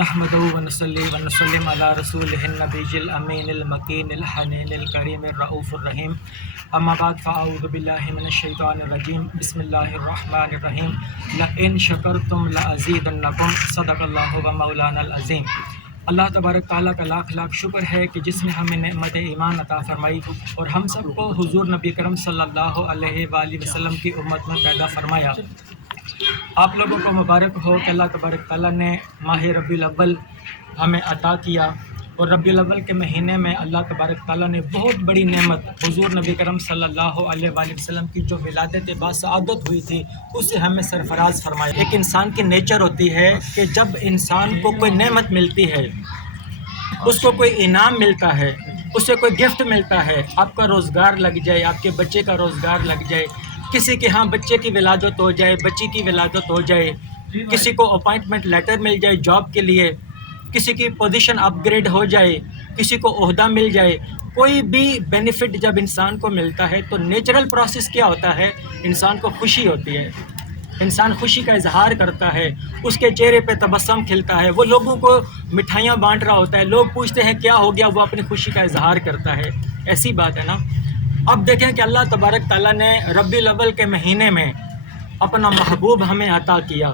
نحمده ونصلي ونسلم على رسوله النبي الأمين المكين الحنين الكريم الرؤوف الرحيم أما بعد فأعوذ بالله من الشيطان الرجيم بسم الله الرحمن الرحيم لئن شكرتم لأزيدنكم صدق الله ومولانا العظيم۔ اللہ تبارک تعالیٰ کا لاکھ لاکھ شکر ہے کہ جس نے ہمیں نعمت ایمان عطا فرمائی اور ہم سب کو حضور نبی کرم صلی اللہ علیہ وآلہ وسلم کی امت میں پیدا فرمایا۔ آپ لوگوں کو مبارک ہو کہ اللہ تبارک تعالیٰ نے ماہ ربیع الاول ہمیں عطا کیا، اور ربیع الاول کے مہینے میں اللہ تبارک تعالیٰ نے بہت بڑی نعمت حضور نبی کرم صلی اللہ علیہ وآلہ وسلم کی جو ولادت باسعادت ہوئی تھی اسے ہمیں سرفراز فرمایا۔ ایک انسان کی نیچر ہوتی ہے کہ جب انسان کو کوئی نعمت ملتی ہے، اس کو کوئی انعام ملتا ہے، اسے کوئی گفٹ ملتا ہے، آپ کا روزگار لگ جائے، آپ کے بچے کا روزگار لگ جائے، کسی کے ہاں بچے کی ولادت ہو جائے، بچی کی ولادت ہو جائے، کسی کو اپائنٹمنٹ لیٹر مل جائے جاب کے لیے، کسی کی پوزیشن اپ گریڈ ہو جائے، کسی کو عہدہ مل جائے، کوئی بھی بینیفٹ جب انسان کو ملتا ہے تو نیچرل پروسیس کیا ہوتا ہے؟ انسان کو خوشی ہوتی ہے، انسان خوشی کا اظہار کرتا ہے، اس کے چہرے پہ تبسم کھلتا ہے، وہ لوگوں کو مٹھائیاں بانٹ رہا ہوتا ہے، لوگ پوچھتے ہیں کیا ہو گیا، وہ اپنی خوشی کا اظہار کرتا ہے۔ ایسی بات ہے نا۔ اب دیکھیں کہ اللہ تبارک تعالیٰ نے ربیع الاول کے مہینے میں اپنا محبوب ہمیں عطا کیا،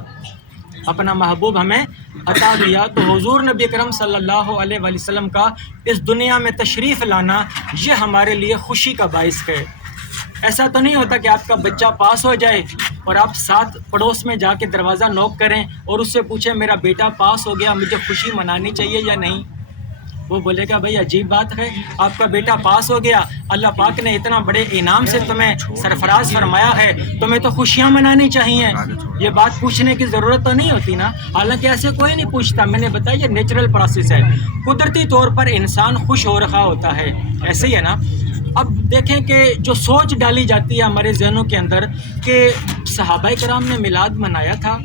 اپنا محبوب ہمیں عطا کیا، تو حضور نبی کرم صلی اللہ علیہ وآلہ وسلم کا اس دنیا میں تشریف لانا یہ ہمارے لیے خوشی کا باعث ہے۔ ایسا تو نہیں ہوتا کہ آپ کا بچہ پاس ہو جائے اور آپ ساتھ پڑوس میں جا کے دروازہ نوک کریں اور اس سے پوچھیں میرا بیٹا پاس ہو گیا، مجھے خوشی منانی چاہیے یا نہیں؟ وہ بولے گا بھائی عجیب بات ہے، آپ کا بیٹا پاس ہو گیا، اللہ پاک نے اتنا بڑے انعام سے تمہیں سرفراز فرمایا ہے، تمہیں تو خوشیاں منانی چاہیے، یہ بات پوچھنے کی ضرورت تو نہیں ہوتی نا۔ حالانکہ ایسے کوئی نہیں پوچھتا، میں نے بتایا یہ نیچرل پروسیس ہے، قدرتی طور پر انسان خوش ہو رہا ہوتا ہے، ایسے ہی ہے نا۔ اب دیکھیں کہ جو سوچ ڈالی جاتی ہے ہمارے ذہنوں کے اندر کہ صحابہ کرام نے میلاد منایا تھا،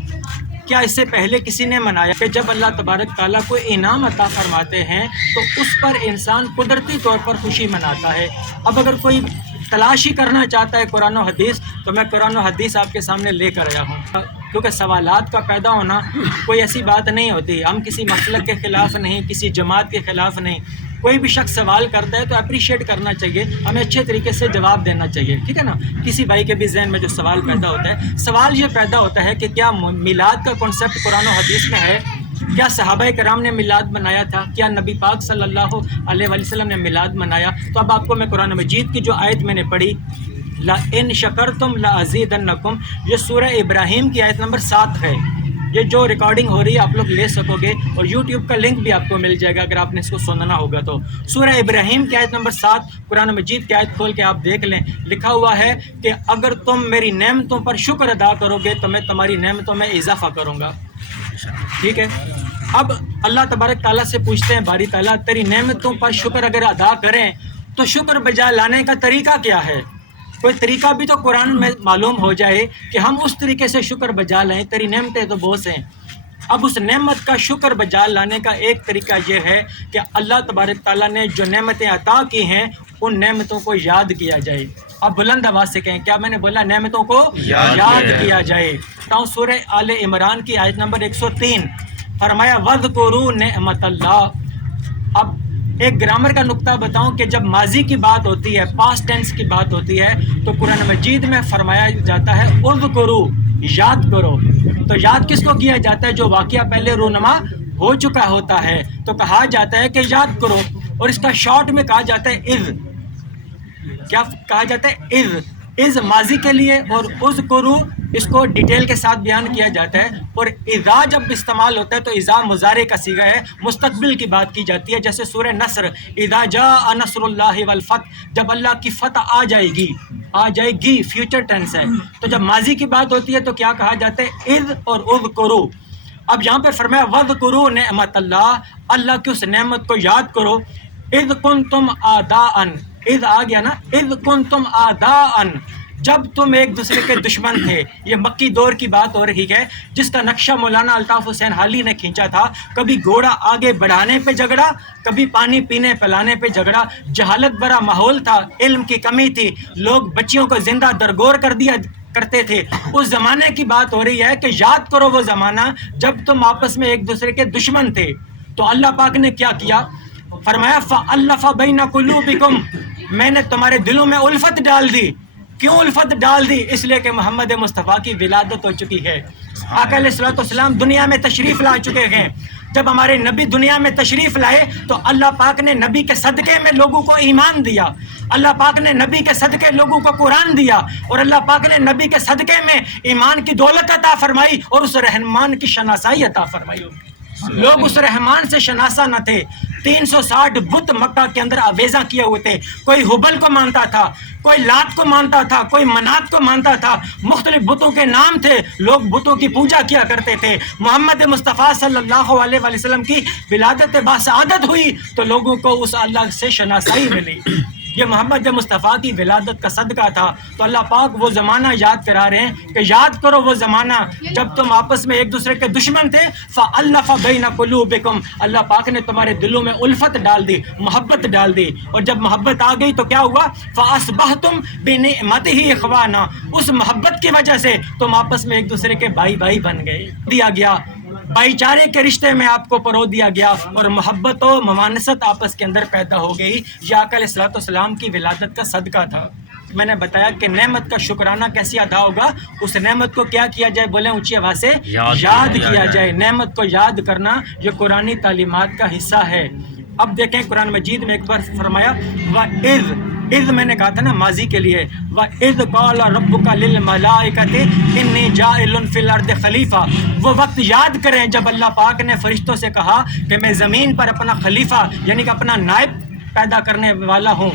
کیا اس سے پہلے کسی نے منایا؟ کہ جب اللہ تبارک تعالیٰ کو انعام عطا فرماتے ہیں تو اس پر انسان قدرتی طور پر خوشی مناتا ہے۔ اب اگر کوئی تلاشی کرنا چاہتا ہے قرآن و حدیث تو میں قرآن و حدیث آپ کے سامنے لے کر آیا ہوں، کیونکہ سوالات کا پیدا ہونا کوئی ایسی بات نہیں ہوتی، ہم کسی مسلک کے خلاف نہیں، کسی جماعت کے خلاف نہیں، کوئی بھی شخص سوال کرتا ہے تو اپریشیٹ کرنا چاہیے، ہمیں اچھے طریقے سے جواب دینا چاہیے، ٹھیک ہے نا۔ کسی بھائی کے بھی ذہن میں جو سوال پیدا ہوتا ہے، سوال یہ پیدا ہوتا ہے کہ کیا میلاد کا کنسیپٹ قرآن و حدیث میں ہے؟ کیا صحابہ کرام نے میلاد منایا تھا؟ کیا نبی پاک صلی اللہ علیہ وآلہ وسلم نے میلاد منایا؟ تو اب آپ کو میں قرآن مجید کی جو آیت میں نے پڑھی لَإِن شَكَرْتُمْ لَأَزِيدَنَّكُمْ، یہ سورہ ابراہیم کی آیت نمبر 7 ہے۔ یہ جو ریکارڈنگ ہو رہی ہے آپ لوگ لے سکو گے اور یوٹیوب کا لنک بھی آپ کو مل جائے گا اگر آپ نے اس کو سننا ہوگا تو۔ سورہ ابراہیم کی آیت نمبر 7 قرآن مجید کی آیت کھول کے آپ دیکھ لیں، لکھا ہوا ہے کہ اگر تم میری نعمتوں پر شکر ادا کرو گے تو میں تمہاری نعمتوں میں اضافہ کروں گا، ٹھیک ہے۔ اب اللہ تبارک تعالیٰ سے پوچھتے ہیں باری تعالیٰ تیری نعمتوں پر شکر اگر ادا کریں تو شکر بجا لانے کا طریقہ کیا ہے؟ کوئی طریقہ بھی تو قرآن میں معلوم ہو جائے کہ ہم اس طریقے سے شکر بجا لیں، تیری نعمتیں تو بہت ہیں۔ اب اس نعمت کا شکر بجا لانے کا ایک طریقہ یہ ہے کہ اللہ تبارک تعالیٰ نے جو نعمتیں عطا کی ہیں ان نعمتوں کو یاد کیا جائے۔ اب بلند آواز سے کہیں، کیا میں نے بولا؟ نعمتوں کو یاد کیا جائے۔ تو سورہ آل عمران کی آیت نمبر 103 فرمایا وَاذْكُرُوا نِعْمَتَ اللَّهِ۔ اب ایک گرامر کا نقطہ بتاؤں کہ جب ماضی کی بات ہوتی ہے، پاسٹ ٹینس کی بات ہوتی ہے، تو قرآن مجید میں فرمایا جاتا ہے اذکروا، یاد کرو۔ تو یاد کس کو کیا جاتا ہے؟ جو واقعہ پہلے رونما ہو چکا ہوتا ہے تو کہا جاتا ہے کہ یاد کرو، اور اس کا شارٹ میں کہا جاتا ہے اذ۔ کیا کہا جاتا ہے؟ اذ ماضی کے لیے، اور اذکروا اس کو ڈیٹیل کے ساتھ بیان کیا جاتا ہے۔ اور اذا جب استعمال ہوتا ہے تو اذا مضارع کا صیغہ ہے، مستقبل کی بات کی جاتی ہے، جیسے سورہ نصر اذا جاء نصر اللہ والفتح، جب اللہ کی فتح آ جائے گی فیوچر ٹینس ہے۔ تو جب ماضی کی بات ہوتی ہے تو کیا کہا جاتا ہے؟ اذ اور اذکروا۔ اب یہاں پہ فرمایا وَاذْكُرُوا نِعْمَتَ اللَّهِ، اللہ کی اس نعمت کو یاد کرو۔ اذ کنتم اعداء، اذ آ گیا نا، اذ کنتم اعداء، جب تم ایک دوسرے کے دشمن تھے۔ یہ مکی دور کی بات ہو رہی ہے جس کا نقشہ مولانا الطاف حسین حالی نے کھینچا تھا۔ کبھی گھوڑا آگے بڑھانے پہ جھگڑا، کبھی پانی پینے پلانے پہ جھگڑا، جہالت برا ماحول تھا، علم کی کمی تھی، لوگ بچیوں کو زندہ درگور کر دیا کرتے تھے، اس زمانے کی بات ہو رہی ہے کہ یاد کرو وہ زمانہ جب تم آپس میں ایک دوسرے کے دشمن تھے، تو اللہ پاک نے کیا کیا؟ فرمایا فَأَلَّفَ بَيْنَ قُلُوبِكُمْ، میں نے تمہارے دلوں میں الفت ڈال دی۔ کیوں الفت ڈال دی؟ اس لیے کہ محمد مصطفیٰ کی ولادت ہو چکی ہے، آقا علیہ السلام دنیا میں تشریف لا چکے ہیں۔ جب ہمارے نبی دنیا میں تشریف لائے تو اللہ پاک نے نبی کے صدقے میں لوگوں کو ایمان دیا، اللہ پاک نے نبی کے صدقے لوگوں کو قرآن دیا، اور اللہ پاک نے نبی کے صدقے میں ایمان کی دولت عطا فرمائی اور اس رحمان کی شناسائی عطا فرمائی۔ لوگ اس رحمان سے شناسا نہ تھے۔ 360 بت مکہ کے اندر آویزاں کیے ہوئے تھے، کوئی حبل کو مانتا تھا، کوئی لات کو مانتا تھا، کوئی منات کو مانتا تھا، مختلف بتوں کے نام تھے، لوگ بتوں کی پوجا کیا کرتے تھے۔ محمد مصطفیٰ صلی اللہ علیہ وسلم کی ولادت باسعادت ہوئی تو لوگوں کو اس اللہ سے شناسائی ملی۔ یہ محمد مصطفیٰ کی ولادت کا صدقہ تھا۔ تو اللہ پاک وہ زمانہ یاد کرا رہے ہیں کہ یاد کرو وہ زمانہ جب تم آپس میں ایک دوسرے کے دشمن تھے، فَأَلَّفَ بَيْنَ قُلُوبِكُمْ، اللہ پاک نے تمہارے دلوں میں الفت ڈال دی، محبت ڈال دی، اور جب محبت آ گئی تو کیا ہوا؟ فَأَصْبَحْتُمْ بِنِعْمَتِهِ إِخْوَانًا، اس محبت کی وجہ سے تم آپس میں ایک دوسرے کے بھائی بھائی بن گئے، دیا گیا، بھائی چارے کے رشتے میں آپ کو پرو دیا گیا، اور محبت و ممانست آپس کے اندر پیدا ہو گئی۔ یہ آقا علیہ السلام کی ولادت کا صدقہ تھا۔ میں نے بتایا کہ نعمت کا شکرانہ کیسے ادا ہوگا، اس نعمت کو کیا کیا جائے؟ بولیں اونچی آواز سے، یاد کیا جائے۔ نعمت کو یاد کرنا یہ قرآنی تعلیمات کا حصہ ہے۔ اب دیکھیں قرآن مجید میں ایک بار فرمایا وَإِذْ میں نے کہا تھا نا ماضی کے لیے، وَإِذْ قَالَ رَبُّكَ لِلْمَلَائِكَةِ إِنِّي جَاعِلٌ فِي الْأَرْضِ خلیفہ، وہ وقت یاد کریں جب اللہ پاک نے فرشتوں سے کہا کہ میں زمین پر اپنا خلیفہ یعنی کہ اپنا نائب پیدا کرنے والا ہوں۔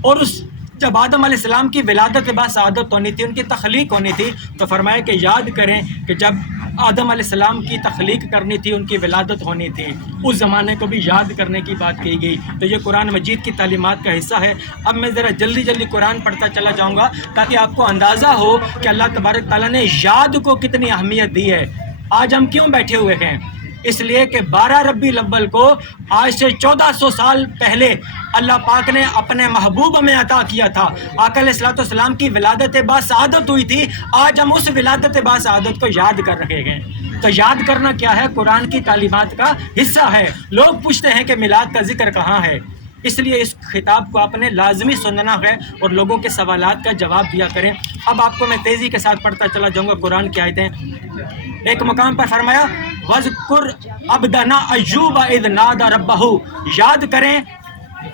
اور اس جب آدم علیہ السلام کی ولادت باسعادت ہونی تھی، ان کی تخلیق ہونی تھی، تو فرمایا کہ یاد کریں کہ جب آدم علیہ السلام کی تخلیق کرنی تھی، ان کی ولادت ہونی تھی، اس زمانے کو بھی یاد کرنے کی بات کی گئی۔ تو یہ قرآن مجید کی تعلیمات کا حصہ ہے۔ اب میں ذرا جلدی قرآن پڑھتا چلا جاؤں گا تاکہ آپ کو اندازہ ہو کہ اللہ تبارک تعالیٰ نے یاد کو کتنی اہمیت دی ہے۔ آج ہم کیوں بیٹھے ہوئے ہیں؟ اس لیے کہ 12 ربیع الاول کو آج سے 1400 سال پہلے اللہ پاک نے اپنے محبوب میں عطا کیا تھا۔ آقا علیہ السلام کی ولادت باسعادت ہوئی تھی، آج ہم اس ولادت باسعادت کو یاد کر رہے ہیں۔ تو یاد کرنا کیا ہے؟ قرآن کی تعلیمات کا حصہ ہے۔ لوگ پوچھتے ہیں کہ میلاد کا ذکر کہاں ہے، اس لیے اس خطاب کو آپ نے لازمی سننا ہے اور لوگوں کے سوالات کا جواب دیا کریں۔ اب آپ کو میں تیزی کے ساتھ پڑھتا چلا جاؤں گا قرآن کی آیتیں۔ ایک مقام پر فرمایا وَاذْكُرْ عَبْدَنَا أَيُّوبَ إِذْ نَادَى رَبَّهُ، یاد کریں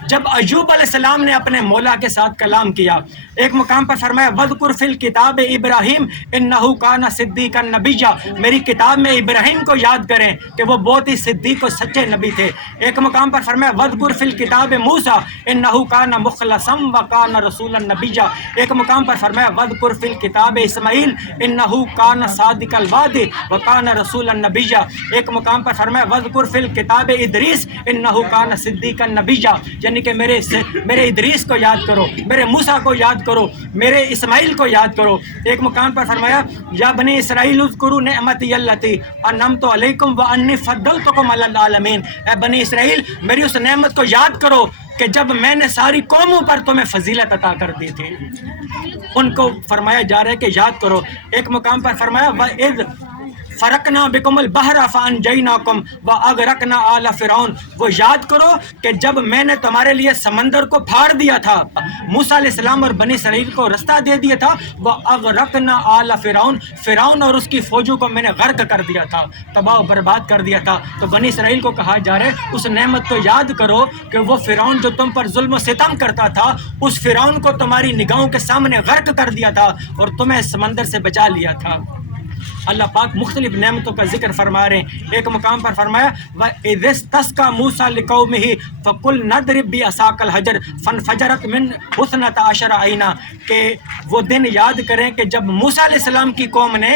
جب ایوب علیہ السلام نے اپنے مولا کے ساتھ کلام کیا۔ ایک مقام پر فرمایا وَاذْكُرْ فِي الْكِتَابِ إِبْرَاهِيمَ إِنَّهُ كَانَ صِدِّيقًا نَبِيًّا، میری کتاب میں ابراہیم کو یاد کریں کہ وہ بہت ہی صدیق و سچے نبی تھے۔ ایک مقام پر فرمایا وَاذْكُرْ فِي الْكِتَابِ مُوسَىٰ إِنَّهُ كَانَ مُخْلَصًا وَكَانَ رَسُولًا نَبِيًّا، ایک مقام پر فرمایا وَاذْكُرْ فِي الْكِتَابِ إِسْمَاعِيلَ إِنَّهُ كَانَ صَادِقَ الْوَعْدِ وَكَانَ رَسُولًا نَبِيًّا، ایک مقام پر فرمایا وَاذْكُرْ فِي الْكِتَابِ إِدْرِيسَ إِنَّهُ كَانَ صِدِّيقًا نَبِيًّا، یعنی کہ میرے ادریس کو یاد کرو، میرے موسیٰ کو یاد کرو، میرے اسماعیل کو یاد کرو۔ ایک مقام پر فرمایا یا بنی اسرائیل اذکروا نعمتی التی انعمت علیکم وانی فضلتکم علی العالمین، اے بنی اسرائیل میری اس نعمت کو یاد کرو کہ جب میں نے ساری قوموں پر تمہیں فضیلت عطا کر دی تھی۔ ان کو فرمایا جا رہا ہے کہ یاد کرو۔ ایک مقام پر فرمایا وَإِذْ فرقنا بکم البحر فانجیناکم واغرقنا آل فرعون، وہ یاد کرو کہ جب میں نے تمہارے لیے سمندر کو پھاڑ دیا تھا، موسیٰ علیہ السلام اور بنی اسرائیل کو رستہ دے دیا تھا، واغرقنا آل فرعون، فرعون اور اس کی فوجوں کو میں نے غرق کر دیا تھا، تباہ و برباد کر دیا تھا۔ تو بنی اسرائیل کو کہا جا رہا ہے اس نعمت کو یاد کرو کہ وہ فرعون جو تم پر ظلم و ستم کرتا تھا، اس فرعون کو تمہاری نگاہوں کے سامنے غرق کر دیا تھا اور تمہیں سمندر سے بچا لیا تھا۔ اللہ پاک مختلف نعمتوں کا ذکر فرما رہے ہیں۔ ایک مقام پر فرمایا وَإِذِ اسْتَسْقَىٰ مُوسَىٰ لِقَوْمِهِ فَقُلْ نَضْرِب بِعَصَاكَ الْحَجَرَ فَانْفَجَرَتْ مِنْهُ اثْنَتَا عَشَرَ عَيْنًا، کہ وہ دن یاد کریں کہ جب موسیٰ علیہ السلام کی قوم نے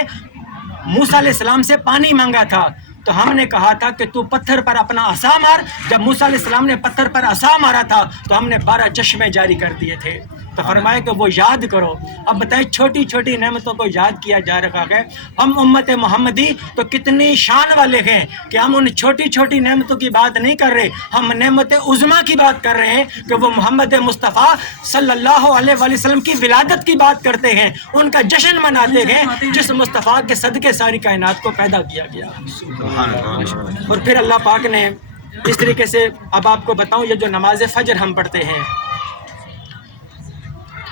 موسیٰ علیہ السلام سے پانی مانگا تھا تو ہم نے کہا تھا کہ تو پتھر پر اپنا عصا مار۔ جب موسیٰ علیہ السلام نے پتھر پر عصا مارا تھا تو ہم نے 12 چشمے جاری کر دیے تھے۔ تو فرمایا کہ وہ یاد کرو. اب بتائیں چھوٹی چھوٹی نعمتوں کو یاد کیا جا رہا ہے. ہم امت محمدی تو کتنی شان والے ہیں کہ ہم ان چھوٹی چھوٹی نعمتوں کی بات نہیں کر رہے, ہم نعمت عظمیٰ کی بات کر رہے ہیں کہ وہ محمد مصطفیٰ صلی اللہ علیہ وآلہ وسلم کی ولادت کی بات کرتے ہیں, ان کا جشن مناتے ہیں جس مصطفیٰ کے صدقے ساری کائنات کو پیدا کیا گیا. اور پھر اللہ پاک نے اس طریقے سے, اب آپ کو بتاؤں, یہ جو نماز فجر ہم پڑھتے ہیں,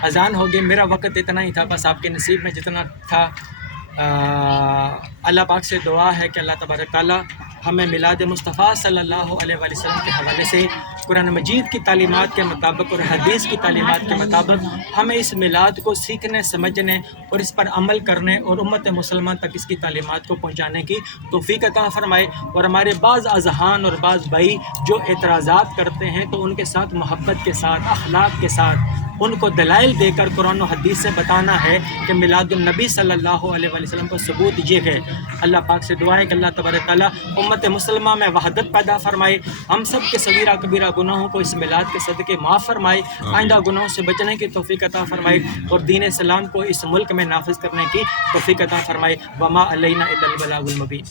اذان ہوگی, میرا وقت اتنا ہی تھا, بس آپ کے نصیب میں جتنا تھا. اللہ پاک سے دعا ہے کہ اللہ تبارک تعالیٰ ہمیں میلاد مصطفیٰ صلی اللہ علیہ وآلہ وسلم کے حوالے سے قرآن مجید کی تعلیمات کے مطابق اور حدیث کی تعلیمات کے مطابق ہمیں اس میلاد کو سیکھنے, سمجھنے اور اس پر عمل کرنے اور امت مسلمہ تک اس کی تعلیمات کو پہنچانے کی توفیق عطا فرمائے. اور ہمارے بعض اذہان اور بعض بھائی جو اعتراضات کرتے ہیں تو ان کے ساتھ محبت کے ساتھ, اخلاق کے ساتھ ان کو دلائل دے کر قرآن و حدیث سے بتانا ہے کہ میلاد النبی صلی اللہ علیہ وآلہ وسلم کا ثبوت یہ ہے. اللہ پاک سے دعا ہے کہ اللہ تبارک تعالیٰ امت مسلمہ میں وحدت پیدا فرمائے, ہم سب کے صغیرہ کبیرہ گناہوں کو اس میلاد کے صدقے معاف فرمائے, آئندہ گناہوں سے بچنے کی توفیق عطا فرمائے اور دین اسلام کو اس ملک میں نافذ کرنے کی توفیق عطا فرمائے. وما علینا الا البلاغ المبین.